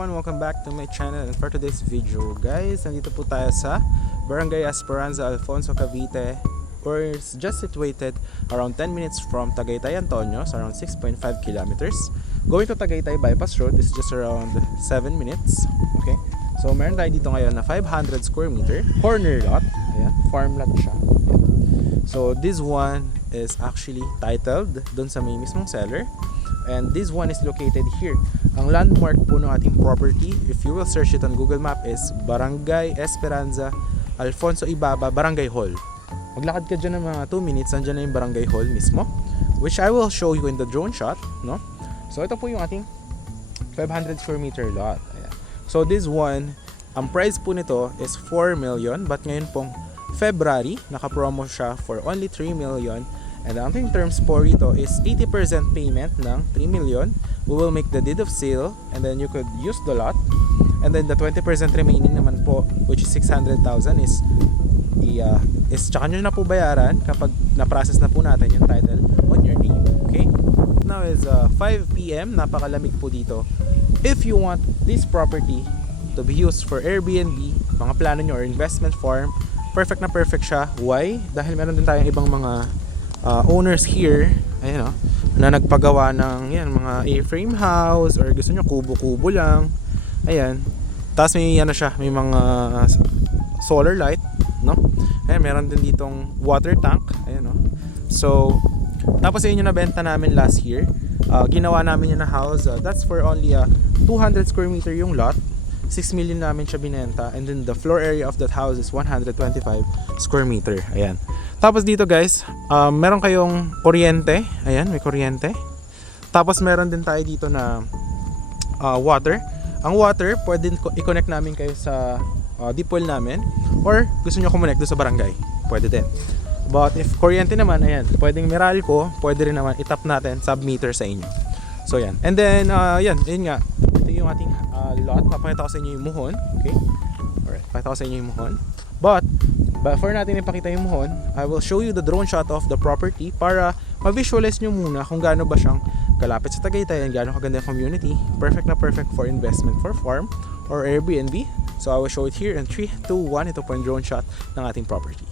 everyone, welcome back to my channel. And for today's video guys, nandito po tayo sa Barangay Esperanza, Alfonso, Cavite, or it's just situated around 10 minutes from Tagaytay, Antonio, so around 6.5 kilometers. Going to Tagaytay bypass road is just around 7 minutes. Okay, so meron tayo dito ngayon na 500 square meter corner lot. Ayan, farm lot siya. Ayan. So this one is actually titled dun sa may mismong seller. And this one is located here. Ang landmark po ng ating property, if you will search it on Google Map, is Barangay Esperanza, Alfonso Ibaba, Barangay Hall. Maglakad ka dyan ng mga 2 minutes, andyan na yung Barangay Hall mismo, which I will show you in the drone shot, no? So ito po yung ating 500 square meter lot. Ayan. So this one, ang price po nito is 4 million, but ngayon pong February, naka-promo siya for only 3 million. And ang ating terms po rito is 80% payment ng 3 million. We will make the deed of sale and then you could use the lot. And then the 20% remaining naman po, which is 600,000, is tsaka nyo na po bayaran kapag na-process na po natin yung title on your name. Okay? Now is 5 PM, napakalamig po dito. If you want this property to be used for Airbnb, mga plano nyo or investment farm, perfect na perfect siya. Why? Dahil meron din tayong ibang mga owners here, ayun o, na nagpagawa ng yan, mga A-frame house, or gusto nyo kubo-kubo lang, ayan. Tapos may ano siya, may mga solar light, no? Ayan, meron din ditong water tank, ayan o. So tapos yun yung nabenta namin last year, ginawa namin yun na house, that's for only 200 square meter yung lot. 6 million namin siya binenta, and then the floor area of that house is 125 square meter. Ayan. Tapos dito guys, meron kayong kuryente. Ayan, may kuryente. Tapos meron din tayo dito na water. Ang water, pwede i-connect namin kayo sa deep well namin, or gusto nyo connect doon sa barangay, pwede din. But if kuryente naman, ayan, pwedeng Meralco, pwede rin naman itap natin sub-meter sa inyo. So yan. And then, yun nga. Ito yung ating lot. Papakita ko sa inyo yung muhon. Okay? Alright, pakita ko sa inyo yung muhon. But before natin ipakita yung muhon, I will show you the drone shot of the property para ma-visualize nyo muna kung gaano ba siyang kalapit sa Tagaytay, gaano kaganda yung community. Perfect na perfect for investment for farm or Airbnb. So I will show it here in 3, 2, 1. Ito po yung drone shot ng ating property.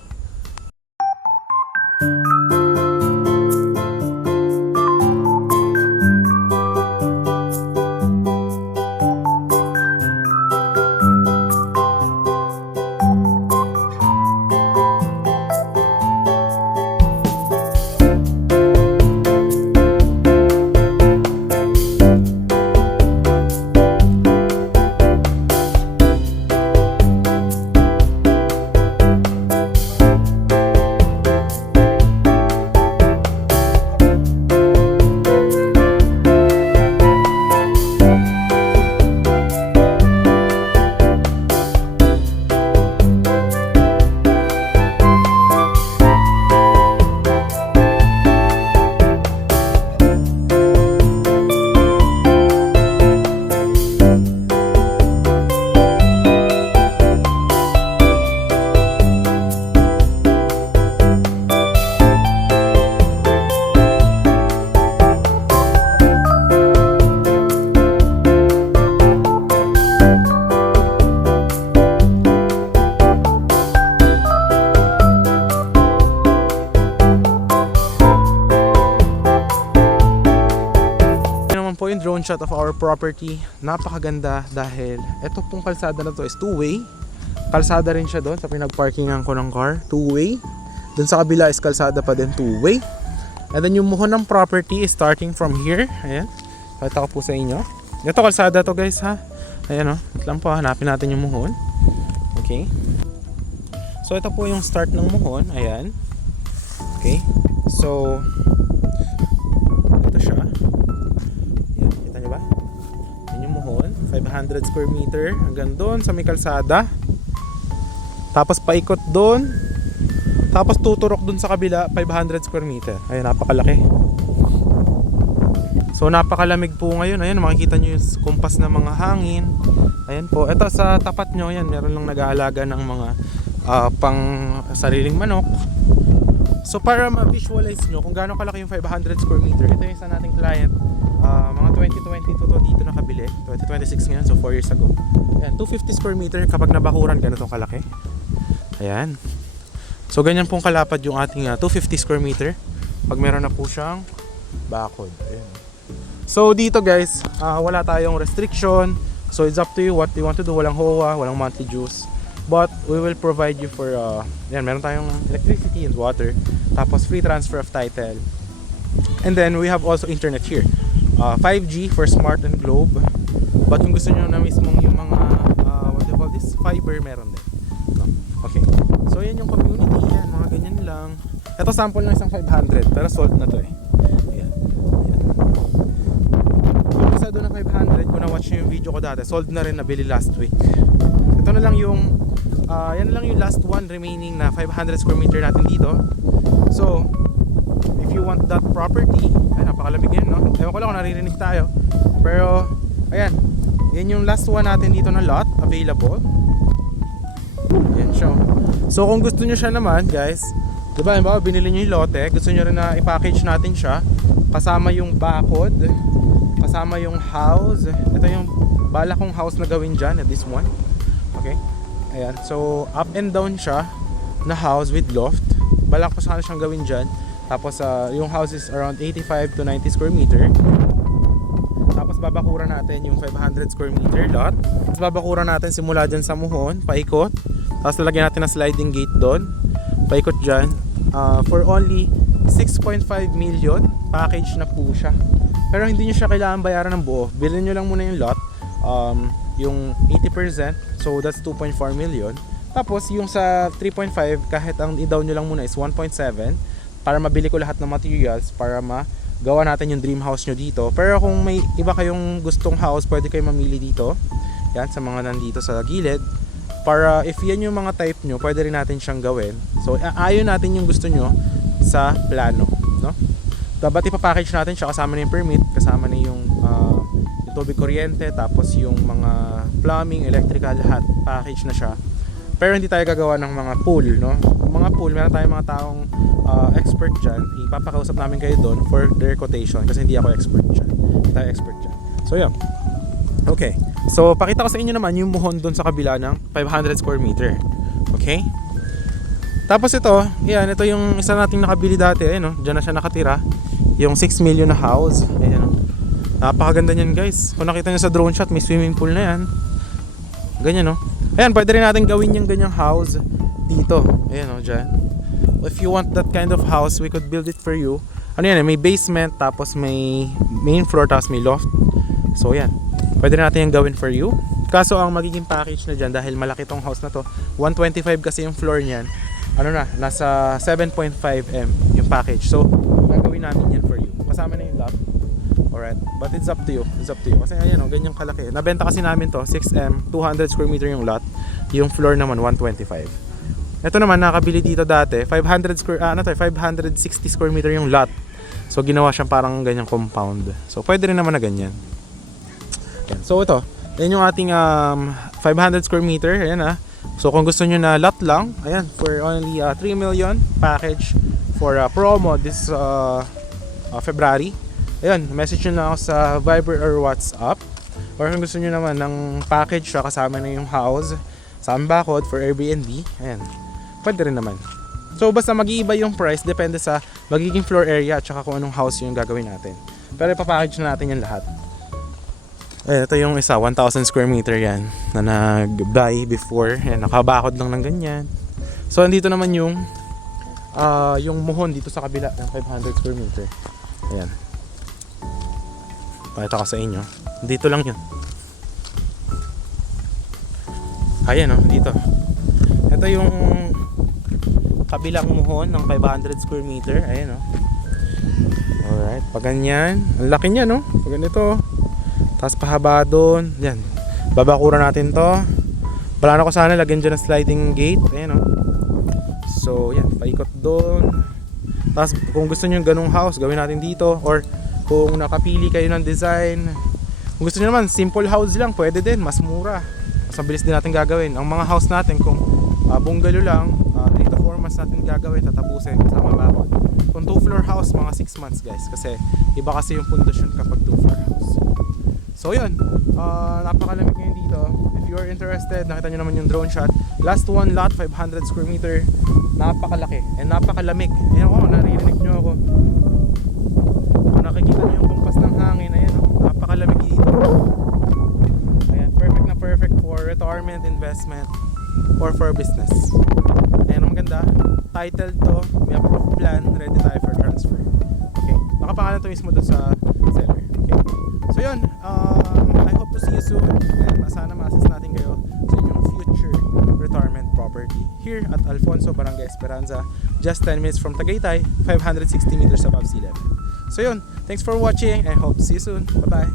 Yung drone shot of our property, napakaganda dahil ito pong kalsada na to is two-way. Kalsada rin siya doon sa pinagparkingan ko ng car, two-way. Doon sa kabila is kalsada pa din, two-way. And then yung muhon ng property is starting from here. Ayan, pakita ko po sa inyo. Ito kalsada to guys ha. Ayan o, ito lang po, hanapin natin yung muhon. Okay, so ito po yung start ng muhon. Ayan. Okay, so ito siya. 500 square meter hanggang doon sa may kalsada, tapos paikot doon, tapos tuturok doon sa kabila 500 square meter. Ayun, napakalaki. So napakalamig po ngayon. Ayun, makikita nyo yung kumpas ng mga hangin. Ayan po, ito sa tapat nyo, yan, meron lang nag-aalaga ng mga pang sariling manok. So para ma-visualize nyo kung gaano kalaki yung 500 square meter, ito yung isa nating client Mga 2022 to dito nakabili. 2026 ngayon, so 4 years ago. Ayan, 250 square meter kapag nabakuran ganitong kalaki. Ayan. So ganyan pong kalapad yung ating 250 square meter pag meron na po siyang bakod. Ayan. So dito guys, wala tayong restriction. So it's up to you what you want to do. Walang HOA, walang monthly dues. But we will provide you for yan, meron tayong electricity and water. Tapos free transfer of title. And then we have also internet here. 5G for Smart and Globe. But kung gusto nyo na mismong yung mga what do you call this? Fiber meron din. No? Okay. So yan yung community. Yan, mga ganyan lang. Ito sample ng isang 500 pero sold na to eh. Ayan. Ayan. Kung isa doon ng 500, kung na-watch nyo yung video ko dati, sold na rin, nabili last week. Ito na lang yung yan lang yung last one remaining na 500 square meter natin dito. So if you want that property, ay napakalamig yan, no? Ewan ko lang kung naririnig tayo. Pero ayan, yan yung last one natin dito na lot available. Yan siya. So kung gusto nyo siya naman guys, diba, binili nyo yung lote, gusto nyo rin na i-package natin siya kasama yung bakod, kasama yung house. Ito yung bala kong house na gawin dyan, this one. Okay. Ayan, so up and down siya na house with loft. Balak ko sana siyang gawin dyan. Tapos yung house is around 85 to 90 square meter. Tapos babakuran natin yung 500 square meter lot. Tapos babakuran natin simula dyan sa muhon, paikot. Tapos lalagyan natin ng sliding gate doon, paikot dyan. For only 6.5 million, package na po siya. Pero hindi nyo siya kailangan bayaran ng buo. Bilhin nyo lang muna yung lot, yung 80%, so that's 2.4 million. Tapos yung sa 3.5, kahit ang i-down nyo lang muna is 1.7 para mabili ko lahat ng materials para magawa natin yung dream house nyo dito. Pero kung may iba kayong gustong house, pwede kayo mamili dito. Yan, sa mga nandito sa gilid. Para if yan yung mga type nyo, pwede rin natin siyang gawin. So ayon natin yung gusto nyo sa plano, no? Dapat ipapackage natin siya, kasama na yung permit, kasama na yung tubig, kuryente, tapos yung mga plumbing, electrical, lahat package na siya. Pero hindi tayo gagawa ng mga pool, no? Mga pool, meron tayong mga taong expert dyan. Ipapakausap namin kayo doon for their quotation kasi hindi ako expert dyan. Hindi tayo expert dyan. So yeah. Okay. So pakita ko sa inyo naman yung muhon doon sa kabila ng 500 square meter. Okay? Tapos ito, yan, ito yung isa nating nakabili dati, no? Diyan na siya nakatira. Yung 6 million na house. Ayan, no? Napakaganda niyan, guys. Kung nakita niyo sa drone shot, may swimming pool na yan. Ganyan, no? Ayan, pwede rin natin gawin yung ganyang house dito. Ayan, no? Diyan. If you want that kind of house, we could build it for you. Ano yan, may basement, tapos may main floor, tapos may loft. So, yan. Pwede rin natin yung gawin for you. Kaso, ang magiging package na dyan, dahil malaki tong house na to, 125 kasi yung floor niyan. Ano na, nasa 7.5M yung package. So, gagawin namin yan for you. Kasama na yung lot. Alright, but it's up to you. It's up to you. Kasi ayan, ganyang kalaki. Nabenta kasi namin to, 6M, 200 square meter yung lot. Yung floor naman, 125. Ito naman, nakabili dito dati, 560 square meter yung lot. So, ginawa siyang parang ganyang compound. So, pwede rin naman na ganyan. Ayan. So, ito. Yan yung ating 500 square meter. Ayan. So kung gusto nyo na lot lang, ayan, for only 3 million package for promo this February. Ayan, message nyo lang ako sa Viber or WhatsApp. Or kung gusto nyo naman ng package siya, kasama na yung house, sa bakod for Airbnb, ayan, pwede rin naman. So basta mag-iiba yung price, depende sa magiging floor area at saka kung anong house yung gagawin natin. Pero ipapackage na natin yung lahat. Eh, ito yung isa, 1,000 square meter yan na nag-buy before. Ayan, nakabakod lang ng ganyan. So, andito naman yung muhon dito sa kabila ng 500 square meter. Ayan. Pakita ko sa inyo. Dito lang yun. Ayan, no? Dito. Ito yung kabilang muhon ng 500 square meter. Ayan, no? Alright. Pag ganyan. Ang laki niya, no? Pag ganito. Tapos pahaba doon. Yan. Babakuran natin to. Plano ko sana lagyan dyan ng sliding gate. Ayan, o. So, yan. Paikot doon. Tapos kung gusto nyo yung ganung house, gawin natin dito. Or kung nakapili kayo ng design, kung gusto nyo naman, simple house lang, pwede din. Mas mura. Mas mabilis din natin gagawin. Ang mga house natin, kung bungalow lang, 3 to 4 months natin gagawin, tatapusin kasama bakod. Kung 2 floor house, mga 6 months guys. Kasi iba kasi yung pundasyon kapag 2 floor So yun, napakalamig ngayon dito. If you are interested, nakita nyo naman yung drone shot. Last one lot, 500 square meter. Napakalaki and napakalamig. Ayan ako, naririnig nyo ako. Kung nakikita nyo yung kumpas ng hangin, ayan o, napakalamig dito. Ayan, perfect na perfect for retirement, investment, or for business. Ayan ang maganda. Titled to, may approved plan, ready tayo for transfer. Okay, nakapangalan to mismo dun sa seller. Okay. So yun, I hope to see you soon and sana ma-assist natin kayo sa inyong future retirement property here at Alfonso, Barangay Esperanza, just 10 minutes from Tagaytay, 560 meters above sea level. So yun, thanks for watching and hope to see you soon. Bye bye.